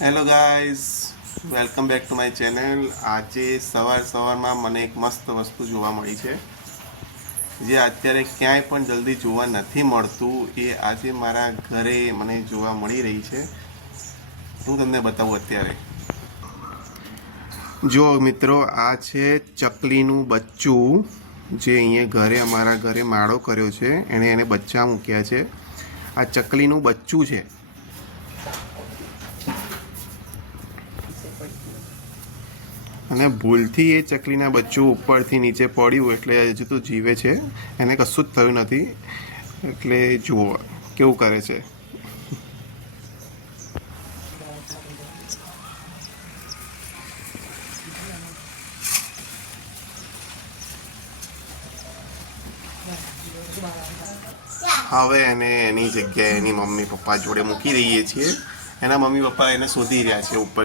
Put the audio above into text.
Hello guys, welcome back to my channel. આજે સવારમાં મને એક મસ્ત વસ્તુ જોવા મળી છે, જે અત્યારે ક્યાંય પણ જલ્દી જોવા નથી મળતું. એ આજે મારા ઘરે મને જોવા મળી રહી છે. હું તમને બતાવું અત્યારે. જો મિત્રો, આ છે ચકલીનું બચ્ચું, જે અહીંયા ઘરે અમારા ઘરે માળો કર્યો છે. એને બચ્ચા મૂક્યા છે. આ ચકલીનું બચ્ચું છે. અને ભૂલથી એ ચકલીના બચ્ચું ઉપરથી નીચે પડ્યું, એટલે હજુ તો જીવે છે. એને કશું જ થયું નથી. એટલે જુઓ કેવું કરે છે. હવે એને એની જગ્યાએ એની મમ્મી પપ્પા જોડે મૂકી દઈએ છીએ. એના મમ્મી પપ્પા એને શોધી રહ્યા છે ઉપર.